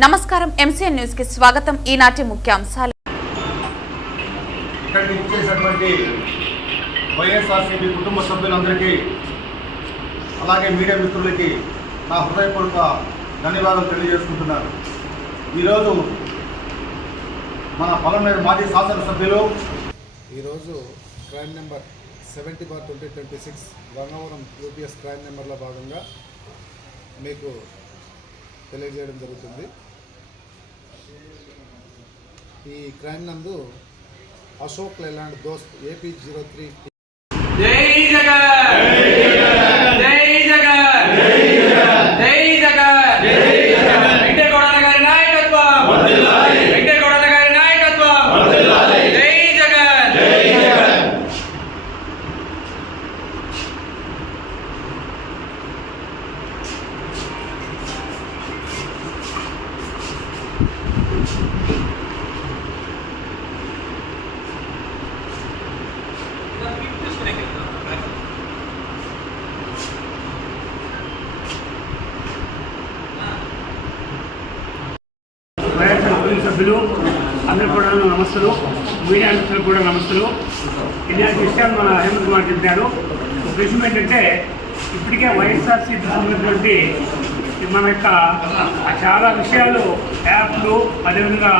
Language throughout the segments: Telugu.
నమస్కారం ఎంసీఎన్ న్యూస్ కి స్వాగతం. ఈనాటి ముఖ్యాంశాలు. ఇక్కడికి ఇచ్చేసినటువంటి వైఎస్ఆర్సీపీ కుటుంబ సభ్యులందరికీ అలాగే మీడియా మిత్రులకి నా హృదయపూర్వక ధన్యవాదాలు తెలియజేసుకుంటున్నాను. ఈరోజు మన పలమనేరు మాజీ శాసనసభ్యులు ఈరోజు crime number 70/2026 Gangavaram UPS crime నెంబర్లో భాగంగా మీకు తెలియజేయడం జరుగుతుంది. ఈ క్రైమ్ నందు అశోక్ లేలాండ్ దోస్త్ AP03 జై జగన్ జై జగన్ జై జగన్ వెంకటేగౌడ గారి నాయకత్వం వెంకటేగౌడ గారి నాయకత్వం జై జగన్ వైఎస్ఆర్ కుటుంబ సభ్యులు అందరూ కూడా నమస్తులు, మీడియా మిత్రులకు కూడా నమస్తులు. ఇలాంటి విషయాలు మన హేమంత్ కుమార్ చెప్పారు. ఒక విషయం ఏంటంటే ఇప్పటికే వైఎస్ఆర్సీపీ సంబంధించినటువంటి మన యొక్క చాలా విషయాలు యాప్లు అదేవిధంగా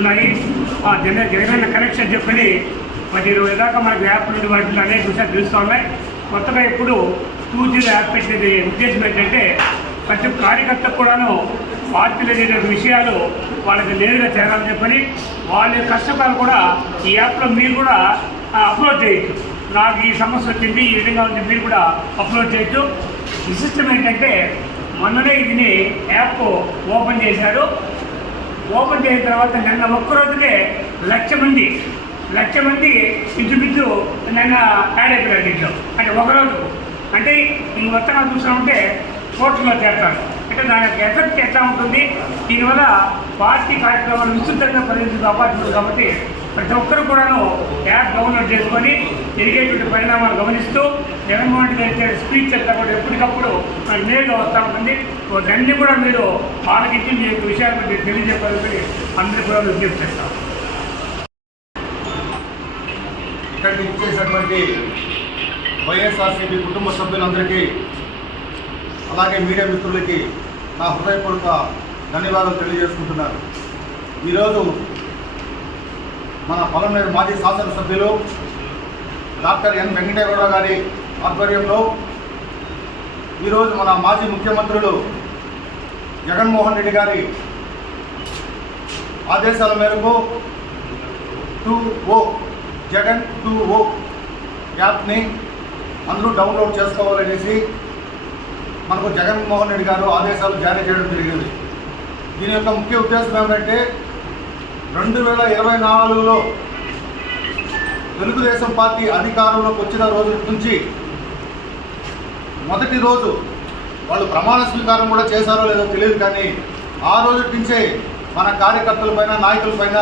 ఉన్నాయి. జగన్ కనెక్షన్ చెప్పని 10-20 దాకా మనకు యాప్ నుండి వాటిలో అనేక విషయాలు తెలుస్తూ ఉన్నాయి. కొత్తగా ఇప్పుడు 2G యాప్ పెట్టేది ఉద్దేశం ఏంటంటే ప్రతి కార్యకర్తకు కూడాను పార్టీలో జరిగిన విషయాలు వాళ్ళకి నేరుగా చేరాలని చెప్పని వాళ్ళ కష్టకాలు కూడా ఈ యాప్లో మీరు కూడా అప్లోడ్ చేయొచ్చు. నాకు ఈ సమస్య వచ్చింది, ఈ విధంగా ఉంది, మీరు కూడా అప్లోడ్ చేయొచ్చు. విశిష్టం ఏంటంటే మొన్ననే ఇది యాప్ ఓపెన్ చేశారు. ఓపెన్ చేసిన తర్వాత నిన్న ఒక్కరోజుకే 1,00,000 మంది ఇంచుమించు నిన్న యాడ్ అయిపోయారు దీంట్లో. అంటే ఒకరోజు అంటే ఇంక మొత్తంగా చూసామంటే కోర్టులో చేస్తారు. అంటే దాని యొక్క ఎఫెక్ట్ ఎట్లా ఉంటుంది, దీనివల్ల పార్టీ కార్యక్రమాలు విస్తృతంగా పరిగణించే అవకాశం ఉంది. కాబట్టి ప్రతి ఒక్కరు కూడాను యాప్ డౌన్లోడ్ చేసుకొని జరిగేటువంటి పరిణామాలు గమనిస్తూ జగన్మోహన్ రెడ్డి గారి స్పీచ్ అంతా కూడా ఎప్పటికప్పుడు మనకు నేరుగా వస్తూ ఉంటుంది. దాన్ని కూడా మీరు ఆలోచించి మీ యొక్క విషయాలు మీరు తెలియజేయాలని అందరూ కూడా విజ్ఞప్తి చేస్తాం. ఇక్కడికి ఇచ్చేసినటువంటి వైఎస్ఆర్సీపీ కుటుంబ సభ్యులందరికీ అలాగే మీడియా మిత్రులకి నా హృదయపూర్వక ధన్యవాదాలు తెలియజేసుకుంటున్నాను. ఈరోజు మన పలమనేరు మాజీ శాసనసభ్యులు డాక్టర్ ఎన్ వెంకటేగౌడ గారి ఆధ్వర్యంలో ఈరోజు మన మాజీ ముఖ్యమంత్రులు జగన్మోహన్ రెడ్డి గారి ఆదేశాల మేరకు 2O జగన్ 2O యాప్ని అందరూ డౌన్లోడ్ చేసుకోవాలనేసి మనకు జగన్మోహన్ రెడ్డి గారు ఆదేశాలు జారీ చేయడం జరిగింది. దీని యొక్క ముఖ్య ఉద్దేశం ఏమిటంటే 2024లో తెలుగుదేశం పార్టీ అధికారంలోకి వచ్చిన రోజు నుంచి మొదటి రోజు వాళ్ళు ప్రమాణ స్వీకారం కూడా చేశారో లేదో తెలియదు, కానీ ఆ రోజు నుంచే మన కార్యకర్తలపైన నాయకులపైన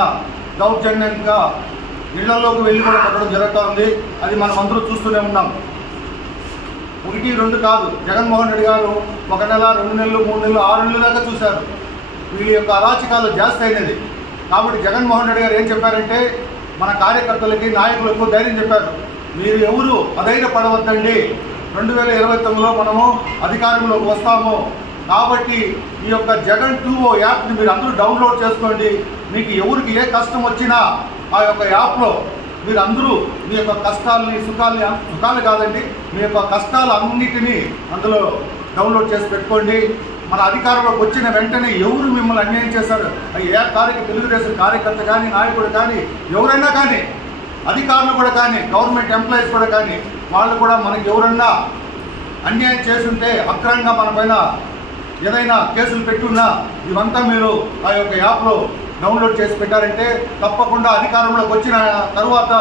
దౌర్జన్యంగా ఇళ్లలోకి వెళ్ళి కూడా కొట్టడం జరుగుతూ ఉంది. అది మనం అందరూ చూస్తూనే ఉన్నాం. 1-2 కాదు, జగన్మోహన్ రెడ్డి గారు 1 నెల, 2 నెలలు, 3 నెలలు, 6 నెలల దాకా చూశారు. వీళ్ళ యొక్క అరాచకాలు జాస్తి అయినది. కాబట్టి జగన్మోహన్ రెడ్డి గారు ఏం చెప్పారంటే మన కార్యకర్తలకి నాయకులకు ధైర్యం చెప్పారు, మీరు ఎవరు అధైర్యపడవద్దండి, 2029లో మనము అధికారంలోకి వస్తాము. కాబట్టి ఈ యొక్క జగన్ 2O యాప్ని మీరు అందరూ డౌన్లోడ్ చేసుకోండి. మీకు ఎవరికి ఏ కష్టం వచ్చినా ఆ యొక్క యాప్లో మీరు అందరూ మీ యొక్క కష్టాలని సుఖాలు కాదండి, మీ యొక్క కష్టాలు అన్నిటినీ అందులో డౌన్లోడ్ చేసి పెట్టుకోండి. మన అధికారంలోకి వచ్చిన వెంటనే ఎవరు మిమ్మల్ని అన్యాయం చేశారు, తెలుగుదేశం కార్యకర్త కానీ, నాయకుడు కానీ, ఎవరైనా కానీ, అధికారులు కూడా కానీ, గవర్నమెంట్ ఎంప్లాయీస్ కూడా కానీ, వాళ్ళు కూడా మనకి ఎవరన్నా అన్యాయం చేస్తుంటే అక్రమంగా మన పైన ఏదైనా కేసులు పెట్టున్నా ఇవంతా మీరు ఆ యొక్క యాప్లో డౌన్లోడ్ చేసి పెట్టారంటే తప్పకుండా అధికారంలోకి వచ్చిన తరువాత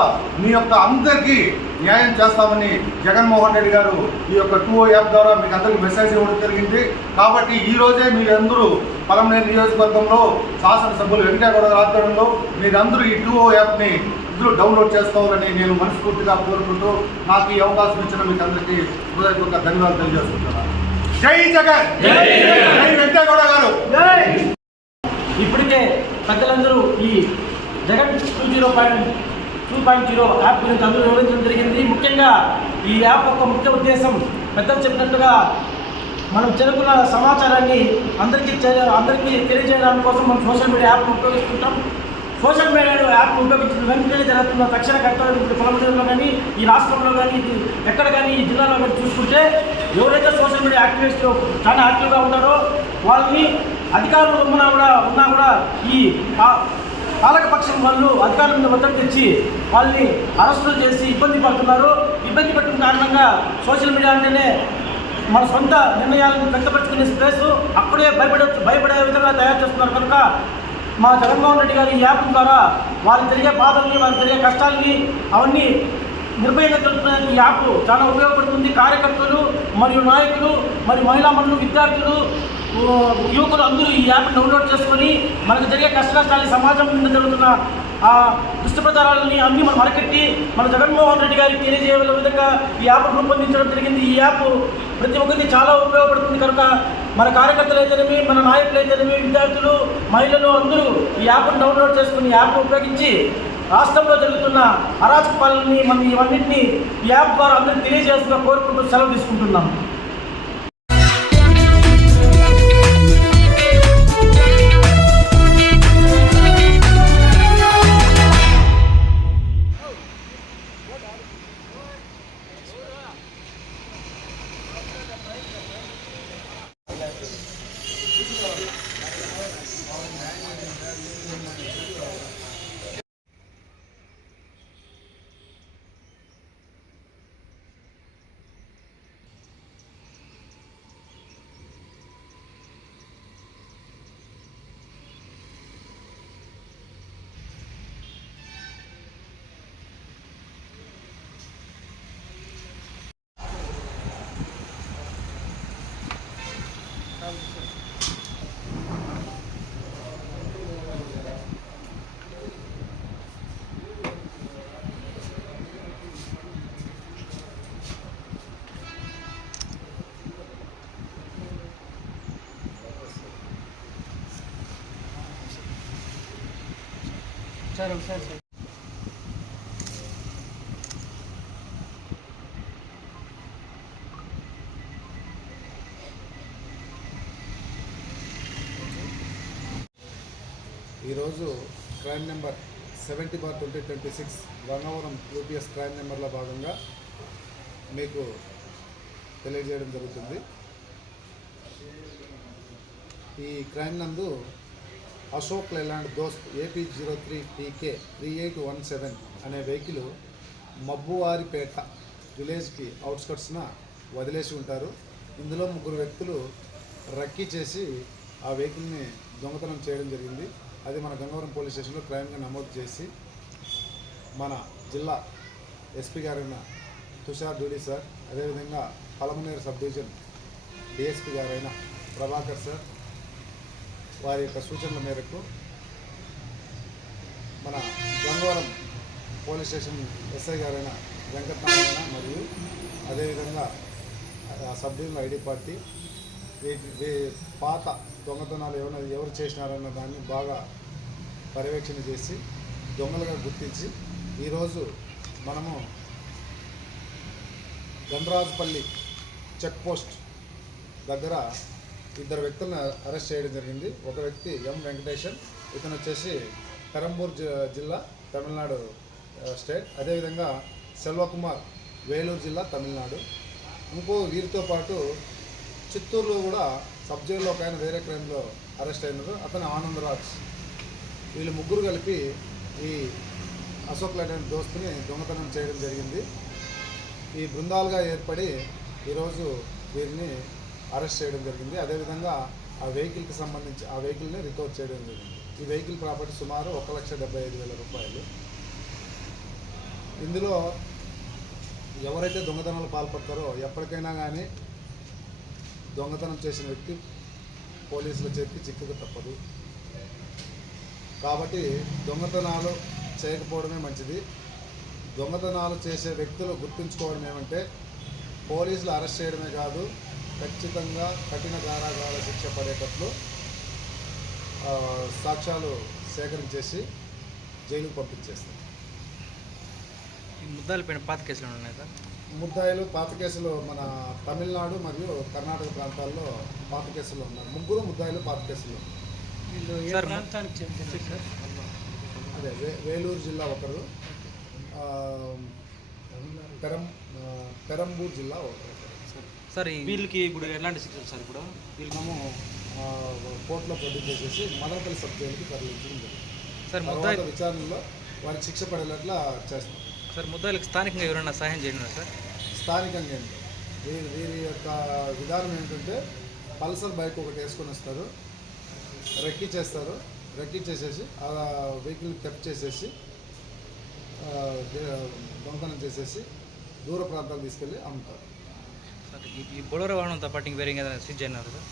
మీ యొక్క అందరికీ న్యాయం చేస్తామని జగన్మోహన్ రెడ్డి గారు ఈ యొక్క 2O యాప్ ద్వారా మీకు అందరికీ మెసేజ్ ఇవ్వడం జరిగింది. కాబట్టి ఈరోజే మీరందరూ పలమనేరు నియోజకవర్గంలో శాసనసభ్యులు వెంకటేగౌడ ఆధ్వర్యంలో మీరందరూ ఈ 2O యాప్ని అందరూ డౌన్లోడ్ చేసుకోవాలని నేను మనస్ఫూర్తిగా కోరుకుంటూ నాకు ఈ అవకాశం ఇచ్చిన మీకు అందరికీ హృదయపూర్వక ధన్యవాదాలు తెలియజేస్తున్నాను. జై జగన్, జై వెంకటేగౌడ గారు. పెద్దలందరూ ఈ జగన్ 2.0 యాప్ గురించి అందరూ వివరించడం జరిగింది. ముఖ్యంగా ఈ యాప్ యొక్క ముఖ్య ఉద్దేశం పెద్దలు చెప్పినట్టుగా మనం తెలుగుల సమాచారాన్ని అందరికీ తెలియజేయడానికి కోసం మనం సోషల్ మీడియా యాప్ను ఉపయోగిస్తుంటాం. సోషల్ మీడియా యాప్ను ఉపయోగించిన వెంటనే జరుగుతున్న తక్షణ కర్తవ్యం ఇప్పుడు పొలంలో కానీ, ఈ రాష్ట్రంలో కానీ, ఎక్కడ కానీ, ఈ జిల్లాలో కానీ చూసుకుంటే ఎవరైతే సోషల్ మీడియా యాక్టివిస్టులు చాలా యాక్టివ్గా ఉంటారో వాళ్ళని అధికారులు ఉన్నా కూడా ఈ పాలకపక్షం వాళ్ళు అధికారుల మీద ఒత్తిడి తెచ్చి వాళ్ళని అరెస్టులు చేసి ఇబ్బంది పడుతున్నారు. ఇబ్బంది పెట్టిన కారణంగా సోషల్ మీడియా అంటేనే మన సొంత నిర్ణయాలను వ్యక్తపరుచుకునే స్పేస్ అక్కడే భయపడే విధంగా తయారు చేస్తున్నారు. కనుక మా జగన్మోహన్ రెడ్డి గారి ఈ యాప్ ద్వారా వాళ్ళకి జరిగే బాధల్ని, వాళ్ళకి జరిగే కష్టాలని అవన్నీ నిర్భయంగా తెలుపుతున్న ఈ యాప్ చాలా ఉపయోగపడుతుంది. కార్యకర్తలు మరియు నాయకులు మరియు మహిళా మనులు, విద్యార్థులు, యువకులు అందరూ ఈ యాప్ని డౌన్లోడ్ చేసుకొని మనకు జరిగే కష్టాన్ని, సమాజం మీద జరుగుతున్న ఆ దుష్టప్రచారాలని అన్నీ మనం అరకట్టి మన జగన్మోహన్ రెడ్డి గారికి తెలియజేయగల విధంగా ఈ యాప్ రూపొందించడం జరిగింది. ఈ యాప్ ప్రతి ఒక్కరికి చాలా ఉపయోగపడుతుంది. కనుక మన కార్యకర్తలు అయితేనేమి, మన నాయకులు అయితేనేమి, విద్యార్థులు, మహిళలు అందరూ ఈ యాప్ను డౌన్లోడ్ చేసుకుని ఈ యాప్ను ఉపయోగించి రాష్ట్రంలో జరుగుతున్న అరాచక పాలనని మనం ఇవన్నింటినీ ఈ యాప్ ద్వారా అందరికీ తెలియజేస్తున్నా కోరుకుంటూ సెలవు తీసుకుంటున్నాం. సరే. ఈరోజు crime number 70/2026 Gangavaram UPS crime నెంబర్లో భాగంగా మీకు తెలియజేయడం జరుగుతుంది. ఈ క్రైమ్ నందు అశోక్ లేలాండ్ దోస్త్ AP03 PK 3817 అనే వెహికల్ మబ్బువారిపేట విలేజ్కి అవుట్స్కట్స్న వదిలేసి ఉంటారు. ఇందులో 3 వ్యక్తులు రక్కీ చేసి ఆ వెహికల్ని దొంగతనం చేయడం జరిగింది. అది మన గంగవరం పోలీస్ స్టేషన్లో క్రైమ్గా నమోదు చేసి మన జిల్లా ఎస్పీ గారైన తుషార్ డూడి సార్, అదేవిధంగా పలమనేరు సబ్ డివిజన్ డిఎస్పీ గారైన ప్రభాకర్ సార్ వారి యొక్క సూచనల మేరకు మన గంగవరం పోలీస్ స్టేషన్ ఎస్ఐ గారైన వెంకటనారాయణ మరియు అదేవిధంగా సబ్ డివిజన్ ఐడి పార్టీ పాత దొంగతనాలు ఎవరు చేసినారన్న దాన్ని బాగా పర్యవేక్షణ చేసి దొంగలుగా గుర్తించి ఈరోజు మనము గండ్రాజుపల్లి చెక్ పోస్ట్ దగ్గర 2 వ్యక్తులను అరెస్ట్ చేయడం జరిగింది. ఒక వ్యక్తి ఎం వెంకటేశన్, ఇతను వచ్చేసి పెరంబూర్ జిల్లా తమిళనాడు స్టేట్, అదేవిధంగా సెల్వకుమార్ వేలూరు జిల్లా తమిళనాడు. ఇంకో వీరితో పాటు చిత్తూరులో కూడా సబ్ జైల్లో ఒక ఆయన వేరే క్రైమ్లో అరెస్ట్ అయినారు, అతను ఆనందరాజ్. వీళ్ళు 3 కలిపి ఈ అశోక్ లేలాండ్ దోస్తుని దొంగతనం చేయడం జరిగింది. ఈ బృందాలుగా ఏర్పడి ఈరోజు వీరిని అరెస్ట్ చేయడం జరిగింది. అదేవిధంగా ఆ వెహికల్కి సంబంధించి ఆ వెహికల్ని రికవర్ చేయడం జరిగింది. ఈ వెహికల్ ప్రాపర్టీ సుమారు 1,75,000 రూపాయలు. ఇందులో ఎవరైతే దొంగతనాలు పాల్పడతారో ఎప్పటికైనా కానీ దొంగతనం చేసిన వ్యక్తి పోలీసుల చేతికి చిక్కుకు తప్పదు. కాబట్టి దొంగతనాలు చేయకపోవడమే మంచిది. దొంగతనాలు చేసే వ్యక్తులు గుర్తుంచుకోవడం ఏమంటే పోలీసులు అరెస్ట్ చేయడమే కాదు, ఖచ్చితంగా కఠిన కారాగార శిక్ష పడేటట్లు సాక్ష్యాలు సేకరించేసి జైలుకు పంపించేస్తాం. ఈ ముద్దాయిల పైన పాత కేసులు ఉన్నాయి సార్. ముద్దాయిలు పాత కేసులు మన తమిళనాడు మరియు కర్ణాటక ప్రాంతాల్లో పాత కేసులు ఉన్నారు. 3 ముద్దాయిలు పాత కేసులు ఉన్నారు. సార్ అదే వేలూరు జిల్లా ఒకరు, పెరంబూర్ జిల్లా ఒకరు. సార్ వీళ్ళకి ఇప్పుడు ఎలాంటి శిక్షలు సార్? ఇప్పుడు మనము కోర్టులో ప్రొడ్యూస్ చేసేసి మదనపల్లి సబ్ జైలుకి తరలించడం జరిగింది. సార్ తర్వాత విచారణలో వారికి శిక్ష పడేలా చేస్తాం. సార్ ముద్దాయిలకు స్థానికంగా ఎవరైనా సహాయం చేయడం సార్? స్థానికంగా ఏంటి వీరి యొక్క విధానం ఏంటంటే పల్సర్ బైక్ ఒకటి వేసుకొని వస్తారు, రెక్కిచ్చేస్తారు, రెక్కిచ్చేసేసి ఆ వెహికల్ థెఫ్ట్ చేసేసి దొంగతనం చేసేసి దూర ప్రాంతాలు తీసుకెళ్ళి అమ్ముతారు. సార్ ఈ బొలెరో వాహనంతో పాటు ఇంక వేరే ఏదైనా సీజ్ అయినారు సార్?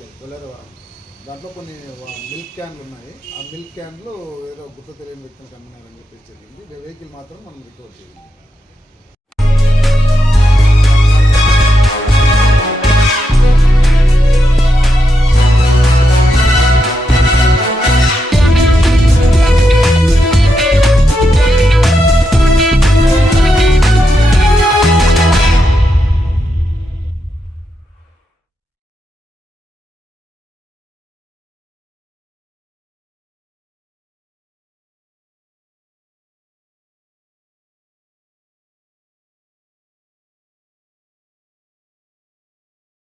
లేదు, బొలెరో వాహనం. దాంట్లో కొన్ని మిల్క్ క్యాన్లు ఉన్నాయి. ఆ మిల్క్ క్యాన్లు ఏదో గుర్తు తెలియని వ్యక్తులకు అమ్మినారని చెప్పి జరిగింది. వెహికల్ మాత్రం మనం రికవర్ చేయాలి.